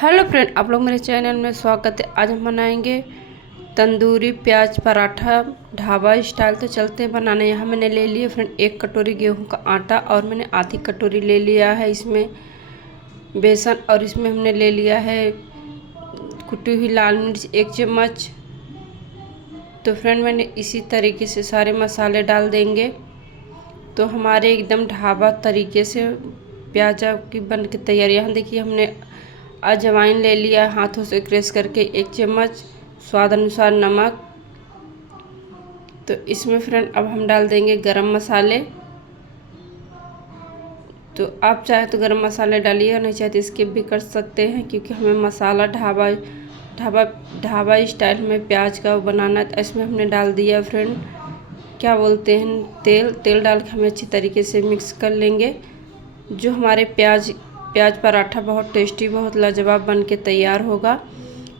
Hello friend, आप लोग मेरे चैनल में स्वागत है। आज हम बनाएंगे तंदूरी प्याज पराठा ढाबा स्टाइल। तो चलते हैं बनाने। यहाँ मैंने ले लिया फ्रेंड 1 कटोरी गेहूं का आटा और मैंने आधी कटोरी ले लिया है इसमें बेसन, और इसमें हमने ले लिया है कुटी हुई लाल मिर्च 1 चम्मच। तो फ्रेंड मैंने इसी तरीके से सारे मसाले डाल देंगे तो हमारे एकदम ढाबा तरीके से प्याज की बन के तैयार। यहाँ देखिए हमने अजवाइन ले लिया हाथों से क्रश करके 1 चम्मच, स्वाद अनुसार नमक। तो इसमें फ्रेंड अब हम डाल देंगे गरम मसाले। तो आप चाहे तो गरम मसाले डालिए, नहीं चाहे तो स्किप भी कर सकते हैं, क्योंकि हमें मसाला ढाबा ढाबा ढाबा स्टाइल में प्याज का बनाना है। तो इसमें हमने डाल दिया फ्रेंड क्या बोलते हैं तेल डाल के हमें अच्छी तरीके से मिक्स कर लेंगे। जो हमारे प्याज पराठा बहुत टेस्टी बहुत लाजवाब बन के तैयार होगा।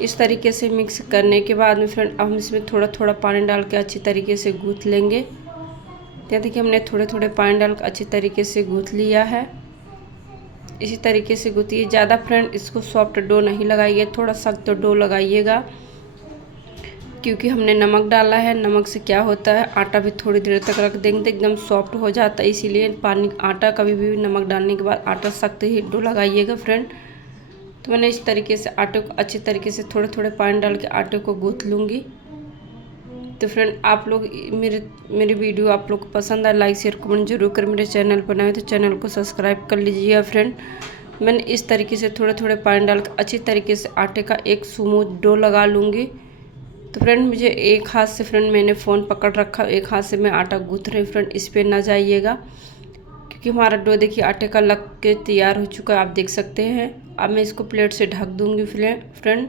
इस तरीके से मिक्स करने के बाद में फ्रेंड अब हम इसमें थोड़ा थोड़ा पानी डाल के अच्छी तरीके से गूँथ लेंगे। तो देखिए हमने थोड़े थोड़े पानी डाल के अच्छी तरीके से गूँथ लिया है। इसी तरीके से गूँथिए। ज़्यादा फ्रेंड इसको सॉफ्ट डो नहीं लगाइए, थोड़ा सख्त डो लगाइएगा, क्योंकि हमने नमक डाला है। नमक से क्या होता है, आटा भी थोड़ी देर तक रख देंगे तो एकदम सॉफ्ट हो जाता है। इसीलिए आटा कभी भी नमक डालने के बाद आटा सख्त ही डो लगाइएगा फ्रेंड। तो मैंने इस तरीके से आटे को अच्छी तरीके से थोड़े थोड़े पानी डाल के आटे को गूँथ लूँगी। तो फ्रेंड आप लोग मेरी वीडियो आप लोग को पसंद आए, लाइक शेयर कमेंट जरूर कर। मेरे चैनल पर नए तो चैनल को सब्सक्राइब कर लीजिए फ्रेंड। मैंने इस तरीके से थोड़े थोड़े पानी डाल के अच्छी तरीके से आटे का एक स्मूथ डो लगा लूँगी। तो फ्रेंड मुझे एक हाथ से फ्रेंड मैंने फ़ोन पकड़ रखा, एक हाथ से मैं आटा गूँथ रही। फ्रेंड इस पर ना जाइएगा, क्योंकि हमारा डो देखिए आटे का लग के तैयार हो चुका है, आप देख सकते हैं। अब मैं इसको प्लेट से ढक दूँगी फ्रेंड।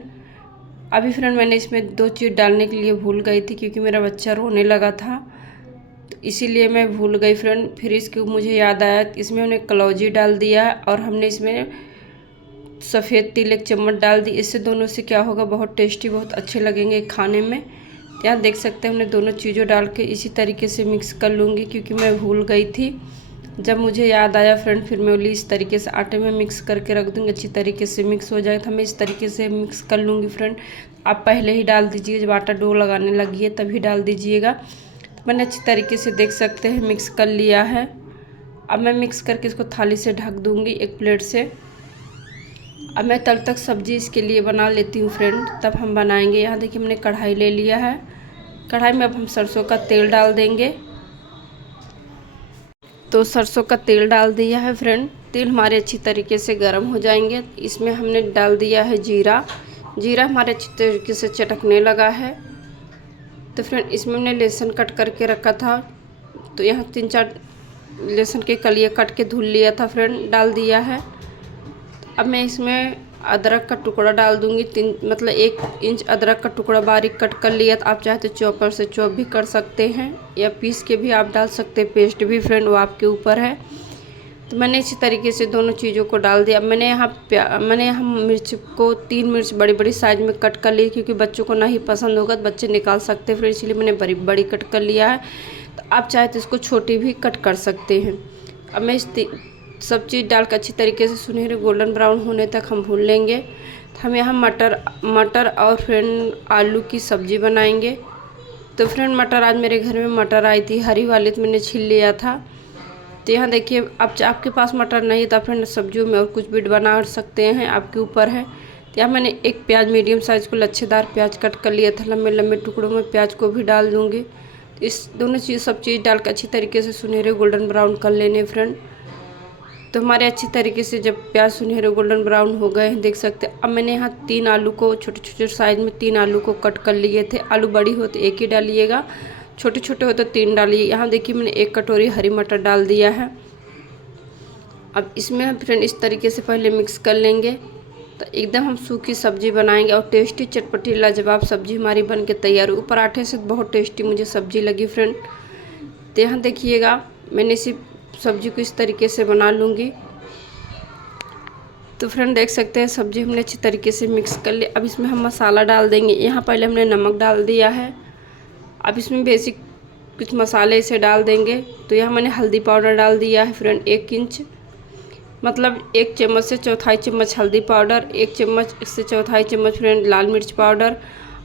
अभी फ्रेंड मैंने इसमें 2 चीज़ डालने के लिए भूल गई थी, क्योंकि मेरा बच्चा रोने लगा था, तो इसीलिए मैं भूल गई फ्रेंड। फिर इसको मुझे याद आया, इसमें हमने कलौजी डाल दिया और हमने इसमें सफ़ेद तिल 1 चम्मच डाल दी। इससे दोनों से क्या होगा, बहुत टेस्टी बहुत अच्छे लगेंगे खाने में। यहाँ देख सकते हैं हमने दोनों चीज़ों डाल के इसी तरीके से मिक्स कर लूँगी, क्योंकि मैं भूल गई थी। जब मुझे याद आया फ्रेंड फिर मैं इस तरीके से आटे में मिक्स करके रख दूँगी। अच्छी तरीके से मिक्स हो जाए तो मैं इस तरीके से मिक्स कर लूँगी फ्रेंड। आप पहले ही डाल दीजिए, जब आटा डो लगाने लगी है तभी डाल दीजिएगा। तो मैंने अच्छी तरीके से देख सकते हैं मिक्स कर लिया है। अब मैं मिक्स करके इसको थाली से ढक दूँगी एक प्लेट से। अब मैं तब तक सब्ज़ी इसके लिए बना लेती हूँ फ्रेंड, तब हम बनाएंगे। यहाँ देखिए हमने कढ़ाई ले लिया है। कढ़ाई में अब हम सरसों का तेल डाल देंगे। तो सरसों का तेल डाल दिया है फ्रेंड। तेल हमारे अच्छी तरीके से गर्म हो जाएंगे। इसमें हमने डाल दिया है जीरा। जीरा हमारे अच्छी तरीके से चटकने लगा है। तो फ्रेंड इसमें हमने लहसुन कट करके रखा था, तो यहाँ 3-4 लहसुन के कलिए कट के धुल लिया था फ्रेंड, डाल दिया है। अब मैं इसमें अदरक का टुकड़ा डाल दूंगी। 1 इंच अदरक का टुकड़ा बारीक कट कर लिया। तो आप चाहे तो चॉपर से चॉप भी कर सकते हैं, या पीस के भी आप डाल सकते हैं, पेस्ट भी फ्रेंड वो आपके ऊपर है। तो मैंने इसी तरीके से दोनों चीज़ों को डाल दिया। मैंने यहाँ मिर्च को 3 मिर्च बड़ी बड़ी साइज में कट कर ली, क्योंकि बच्चों को नहीं पसंद होगा तो बच्चे निकाल सकते हैं फ्रेंड, इसलिए मैंने बड़ी बड़ी कट कर लिया है। तो आप चाहे तो इसको छोटी भी कट कर सकते हैं। अब मैं सब चीज़ डाल कर अच्छी तरीके से सुनहरे गोल्डन ब्राउन होने तक हम भून लेंगे। तो हम यहाँ मटर और फ्रेंड आलू की सब्ज़ी बनाएंगे। तो फ्रेंड मटर आज मेरे घर में मटर आई थी हरी वाली, तो मैंने छील लिया था। तो यहाँ देखिए अब आपके पास मटर नहीं तो फ्रेंड सब्जियों में और कुछ भी बना सकते हैं, आपके ऊपर है। तो यहाँ मैंने एक प्याज मीडियम साइज़ को लच्छेदार प्याज कट कर लिया था, लंबे लंबे टुकड़ों में प्याज को भी डाल दूँगी। तो इस दोनों सब चीज़ डाल कर अच्छी तरीके से सुनहरे गोल्डन ब्राउन कर लेने फ्रेंड। तो हमारे अच्छी तरीके से जब प्याज सुनहरे गोल्डन ब्राउन हो गए हैं, देख सकते हैं। अब मैंने यहाँ 3 आलू को छोटे छोटे साइज में 3 आलू को कट कर लिए थे। आलू बड़ी हो तो 1 ही डालिएगा, छोटे छोटे हो तो 3 डालिए। यहाँ देखिए मैंने 1 कटोरी हरी मटर डाल दिया है। अब इसमें हम फ्रेंड इस तरीके से पहले मिक्स कर लेंगे। तो एकदम हम सूखी सब्जी बनाएंगे और टेस्टी चटपटी लाजवाब सब्जी हमारी बन के तैयार हुई। पराठे से बहुत टेस्टी मुझे सब्जी लगी फ्रेंड। तो यहाँ देखिएगा मैंने इसी सब्जी को इस तरीके से बना लूँगी। तो फ्रेंड देख सकते हैं सब्जी हमने अच्छी तरीके से मिक्स कर ली। अब इसमें हम मसाला डाल देंगे। यहाँ पहले हमने नमक डाल दिया है। अब इसमें बेसिक कुछ मसाले इसे डाल देंगे। तो यहाँ मैंने हल्दी पाउडर डाल दिया है फ्रेंड 1 इंच। मतलब 1 चम्मच से चौथाई चम्मच हल्दी पाउडर, 1 चम्मच से चौथाई चम्मच फ्रेंड लाल मिर्च पाउडर,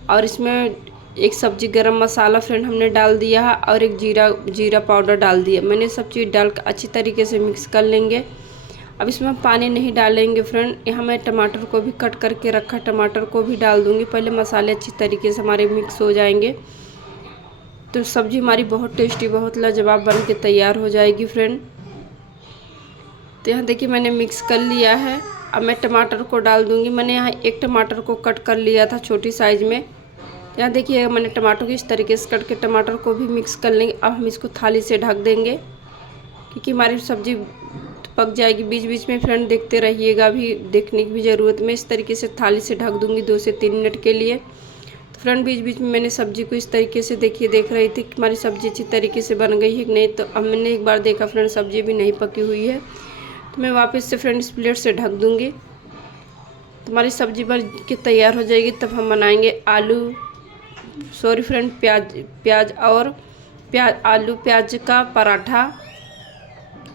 और इसमें एक सब्जी गरम मसाला फ्रेंड हमने डाल दिया है, और एक जीरा पाउडर डाल दिया। मैंने सब चीज़ डाल कर अच्छी तरीके से मिक्स कर लेंगे। अब इसमें हम पानी नहीं डालेंगे फ्रेंड। यहाँ मैं टमाटर को भी कट करके रखा, टमाटर को भी डाल दूँगी। पहले मसाले अच्छी तरीके से हमारे मिक्स हो जाएंगे तो सब्ज़ी हमारी बहुत टेस्टी, बहुत लाजवाब बन के तैयार हो जाएगी फ्रेंड। तो यहाँ देखिए मैंने मिक्स कर लिया है। अब मैं टमाटर को डाल दूँगी। मैंने यहाँ एक टमाटर को कट कर लिया था छोटी साइज़ में। यहाँ देखिए मैंने टमाटर को इस तरीके से कट के टमाटर को भी मिक्स कर लेंगे। अब हम इसको थाली से ढक देंगे क्योंकि हमारी सब्ज़ी पक जाएगी। बीच बीच में फ्रेंड देखते रहिएगा, अभी देखने की भी ज़रूरत। मैं इस तरीके से थाली से ढक दूँगी 2 से 3 मिनट के लिए। तो फ्रेंड बीच बीच में मैंने सब्ज़ी को इस तरीके से देख रही थी कि हमारी सब्ज़ी अच्छी तरीके से बन गई है कि नहीं। तो अब मैंने एक बार देखा फ्रेंड सब्ज़ी भी नहीं पकी हुई है, तो मैं वापस से फ्रेंड इस प्लेट से ढक दूँगी। तो हमारी सब्ज़ी बन के तैयार हो जाएगी। तब हम बनाएंगे आलू प्याज का पराठा,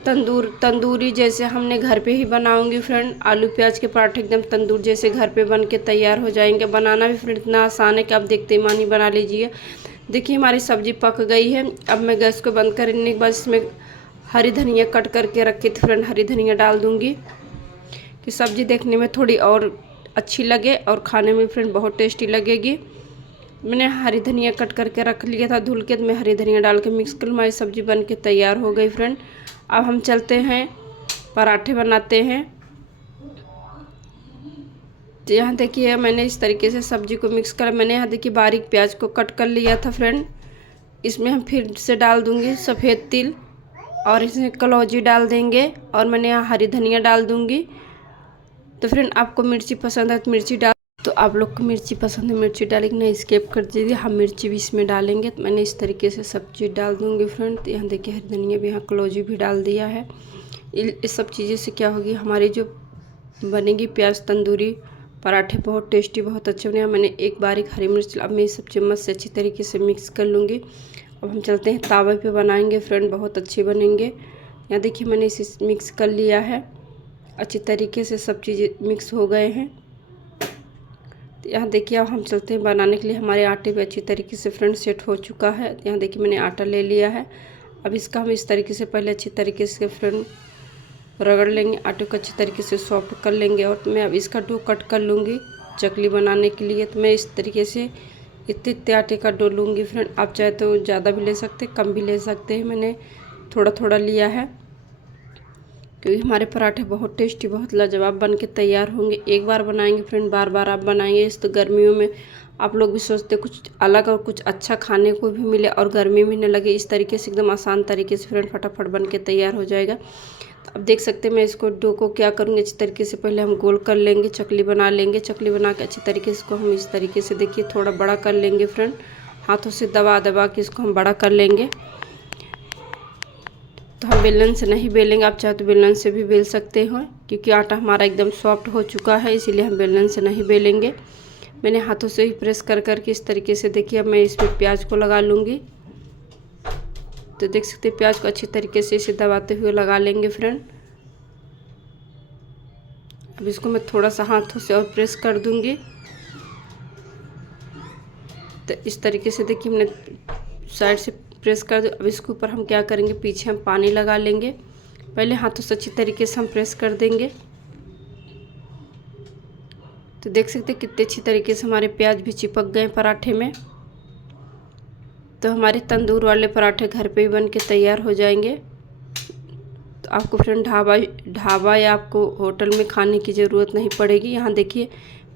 तंदूरी जैसे हमने घर पे ही बनाऊंगी फ्रेंड। आलू प्याज के पराठे एकदम तंदूर जैसे घर पे बन के तैयार हो जाएंगे। बनाना भी फ्रेंड इतना आसान है कि आप देखते ही मानी बना लीजिए। देखिए हमारी सब्ज़ी पक गई है। अब मैं गैस को बंद करने के बाद इसमें हरी धनिया कट करके रखी थी फ्रेंड, हरी धनिया डाल दूँगी कि सब्ज़ी देखने में थोड़ी और अच्छी लगे और खाने में फ्रेंड बहुत टेस्टी लगेगी। मैंने हरी धनिया कट करके रख लिया था धुल के, तो मैं हरी धनिया डाल के मिक्स कर, हमारी सब्ज़ी बन के तैयार हो गई फ्रेंड। अब हम चलते हैं पराठे बनाते हैं। तो यहाँ देखिए मैंने इस तरीके से सब्ज़ी को मिक्स करा। मैंने यहाँ देखिए बारीक प्याज को कट कर लिया था फ्रेंड। इसमें हम फिर से डाल दूँगी सफ़ेद तिल, और इसमें कलौंजी डाल देंगे, और मैंने यहाँ हरी धनिया डाल दूँगी। तो फ्रेंड आपको मिर्ची पसंद है तो मिर्ची डाल, तो आप लोग को मिर्ची पसंद है मिर्ची डालेंगे, नहीं स्किप कर दीजिए। हम मिर्ची भी इसमें डालेंगे। तो मैंने इस तरीके से सब चीज़ डाल दूँगी फ्रेंड। तो यहाँ देखिए हरी धनिया भी, यहाँ कलौंजी भी डाल दिया है। इस सब चीज़ों से क्या होगी, हमारी जो बनेगी प्याज तंदूरी पराठे बहुत टेस्टी, बहुत अच्छे बने। मैंने एक बारीक हरी मिर्च, अब मैं इस सब चम्मच से अच्छी तरीके से मिक्स कर लूँगी। अब हम चलते हैं तावे पे बनाएंगे फ्रेंड, बहुत अच्छे बनेंगे। यहाँ देखिए मैंने इसे मिक्स कर लिया है अच्छी तरीके से, सब चीज़ें मिक्स हो गए हैं। तो यहाँ देखिए अब हम चलते हैं बनाने के लिए। हमारे आटे पे अच्छी तरीके से फ्रेंड सेट हो चुका है। यहाँ देखिए मैंने आटा ले लिया है। अब इसका हम इस तरीके से पहले अच्छी तरीके से फ्रेंड रगड़ लेंगे, आटे को अच्छी तरीके से सॉफ्ट कर लेंगे। और मैं अब इसका डो कट कर लूँगी चकली बनाने के लिए। तो मैं इस तरीके से इतने आटे का डो लूँगी फ्रेंड। आप चाहे तो ज़्यादा भी ले सकते, कम भी ले सकते हैं। मैंने थोड़ा थोड़ा लिया है क्योंकि हमारे पराठे बहुत टेस्टी, बहुत लाजवाब बन के तैयार होंगे। एक बार बनाएंगे फ्रेंड, बार बार आप बनाएंगे। इस तो गर्मियों में आप लोग भी सोचते कुछ अलग और कुछ अच्छा खाने को भी मिले और गर्मी भी न लगे। इस तरीके से एकदम आसान तरीके से फ्रेंड फटाफट बन के तैयार हो जाएगा। तो अब देख सकते हैं मैं इसको डो को क्या करूँगी, अच्छी तरीके से पहले हम गोल कर लेंगे, चकली बना लेंगे। चकली बना के अच्छी तरीके से इसको हम इस तरीके से देखिए थोड़ा बड़ा कर लेंगे फ्रेंड, हाथों से दबा दबा के इसको हम बड़ा कर लेंगे। तो हम बेलन से नहीं बेलेंगे, आप चाहे तो बेलन से भी बेल सकते हो, क्योंकि आटा हमारा एकदम सॉफ्ट हो चुका है, इसीलिए हम बेलन से नहीं बेलेंगे। मैंने हाथों से ही प्रेस कर करके इस तरीके से देखिए अब मैं इसमें प्याज को लगा लूँगी। तो देख सकते हैं प्याज को अच्छी तरीके से इसे दबाते हुए लगा लेंगे फ्रेंड। अब इसको मैं थोड़ा सा हाथों से और प्रेस कर दूँगी। तो इस तरीके से देखिए हमने साइड से प्रेस कर दो। अब इसके ऊपर हम क्या करेंगे, पीछे हम पानी लगा लेंगे। पहले हाथों से अच्छी तरीके से हम प्रेस कर देंगे। तो देख सकते हैं कितने अच्छी तरीके से हमारे प्याज भी चिपक गए पराठे में। तो हमारे तंदूर वाले पराठे घर पे ही बन के तैयार हो जाएंगे। तो आपको फ्रेंड ढाबा या आपको होटल में खाने की ज़रूरत नहीं पड़ेगी। यहाँ देखिए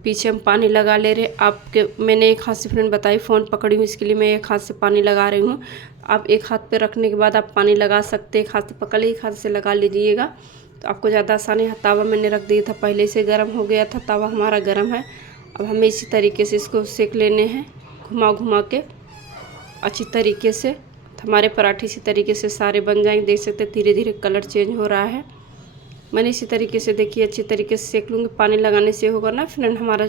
पीछे हम पानी लगा ले रहे। आपके मैंने एक हाथ से फ्रेंड बताई, फ़ोन पकड़ी हूँ इसके लिए मैं एक हाथ से पानी लगा रही हूँ। आप एक हाथ पे रखने के बाद आप पानी लगा सकते हैं, एक हाथ से पकड़ लीजिए, एक हाथ से लगा लीजिएगा तो आपको ज़्यादा आसानी है। तावा मैंने रख दिया था, पहले से गर्म हो गया था, तावा हमारा गर्म है। अब हमें इसी तरीके से इसको सेक लेने हैं, घुमा घुमा के अच्छी तरीके से। हमारे पराठे इसी तरीके से सारे बन जाएंगे। देख सकते हैं धीरे धीरे कलर चेंज हो रहा है। मैंने इसी तरीके से देखिए अच्छी तरीके से सेक लूँगी। पानी लगाने से होगा ना फ्रेंड हमारा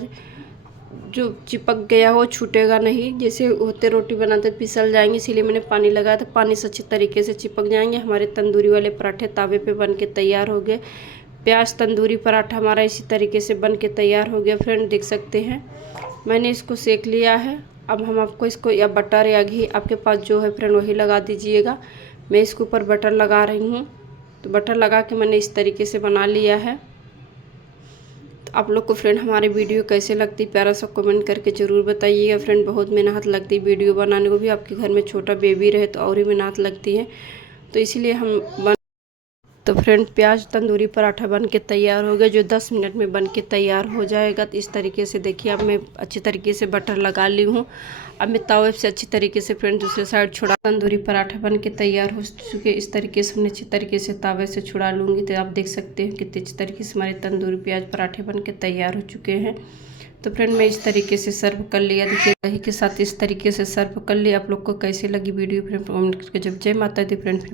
जो चिपक गया हो छूटेगा नहीं, जैसे होते रोटी बनाते फिसल जाएंगे, इसीलिए मैंने पानी लगाया था। पानी से अच्छी तरीके से चिपक जाएंगे। हमारे तंदूरी वाले पराठे तावे पे बन के तैयार हो गए। प्याज तंदूरी पराठा हमारा इसी तरीके से बन के तैयार हो गया फ्रेंड, देख सकते हैं मैंने इसको सेक लिया है। अब हम आपको इसको या बटर या घी आपके पास जो है फ्रेंड वही लगा दीजिएगा। मैं इसके ऊपर बटर लगा रही हूँ, तो बटर लगा के मैंने इस तरीके से बना लिया है। तो आप लोग को फ्रेंड हमारी वीडियो कैसे लगती प्यारा सा कमेंट करके ज़रूर बताइएगा फ्रेंड। बहुत मेहनत लगती है वीडियो बनाने को भी, आपके घर में छोटा बेबी रहे तो और ही मेहनत लगती है, तो इसीलिए हम तो फ्रेंड प्याज तंदूरी पराठा बन के तैयार हो गया, जो 10 मिनट में बन के तैयार हो जाएगा। तो इस तरीके से देखिए अब मैं अच्छी तरीके से बटर लगा ली हूँ। अब मैं तवे से अच्छी तरीके से फ्रेंड दूसरे साइड छुड़ा, तंदूरी पराठा बन के तैयार हो चुके। इस तरीके से हमने अच्छी तरीके से तवे से छुड़ा लूँगी, तो आप देख सकते हैं कितनी अच्छी तरीके से हमारे तंदूरी प्याज पराठे बन के तैयार हो चुके हैं। तो फ्रेंड मैं इस तरीके से सर्व कर लिया, देखिए दही के साथ इस तरीके से सर्व कर लिया। आप लोग को कैसे लगी वीडियो फ्रेंड कमेंट करके जब जय माता दी फ्रेंड।